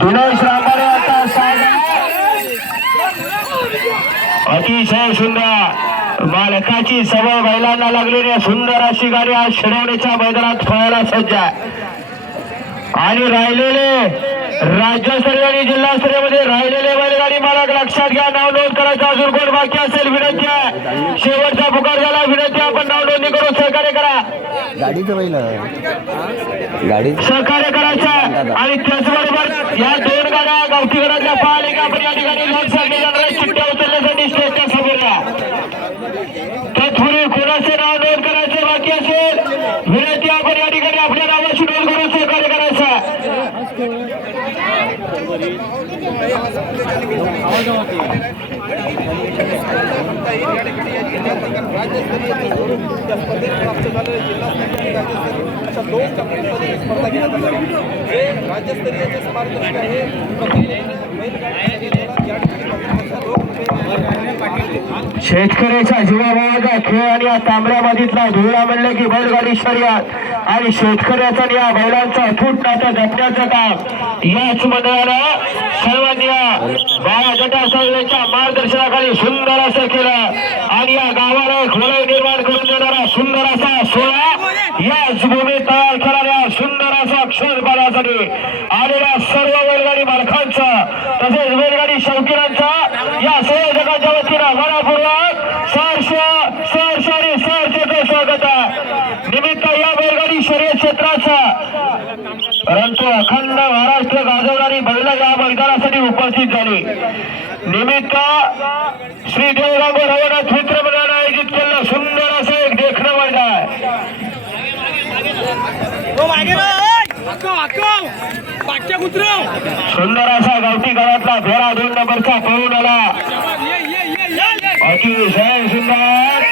दिनेश रामबारे आता अतिशय सुंदर मालकाची सवय बैलांना लागलेली सुंदर अशी गाडी आज शिरवण्याच्या मैदानात पळायला सज्ज आहे आणि राहिलेले राज्यस्तरीय आणि जिल्हास्तरीय मध्ये राहिलेले बैलगाडी मालक लक्षात घ्या. नाव नोंद करायचं अजून कोण बाकी असेल विनंती आहे. शेवटचा पुकार झाला विनंती आपण नाव नोंदणी करून सहकार्य करा. गाडीचं बैल गाडी सहकार्य करायचं आणि त्याचबरोबर या दोन गाड्या गावठी गडाच्या पालिका आपण या ठिकाणी लोकसभेसाठी जाणाऱ्या चिठ्ठ्या उचलण्यासाठी स्टेजच्या समोर या. तत्पूर्वी कोणाचे नाव नोंद करायचे बाकी असेल विनंती आपण या ठिकाणी आपल्या नावाची नोंद करून सहकार्य करायचं. शेतकऱ्याच्या जीवाभावाचा खेळ आणि या तांबड्यामधीतला धुळा म्हणले की बैलगाडी शर्यत आणि शेतकऱ्याचा आणि या बैलांचा अथूट नातं जपण्याचं काम याच मंडळानं सर्वांनी बाळा जटा संघाच्या मार्गदर्शनाखाली सुंदर असं केलं आणि या गावाला एक वलय निर्माण करून देणारा सुंदर असा सोहळा याच भूमी तयार करणाऱ्या सुंदर असा क्षणपालासाठी आलेल्या सर्व बैलगाडी मालकांचं तसेच बैलगाडी शौकीनांचा या संयोजकांच्या वतीनं मनापूर्वक सहर्ष आणि सहर्षाचं स्वागत आहे. निमित्त या बैलगाडी शर्यत क्षेत्राचं परंतु अखंड महाराष्ट्र गाजवणारी बैल या मैदानासाठी उपस्थित झाली. निमित्त श्री देवगाव रवनाथ मित्र मंडळानं आयोजित केलेलं सुंदर असं एक देखणं मैदान सुंदर असा गावठी गळ्यातला फेरा 2 नंबरचा पळून आला. अतिशय सुंदर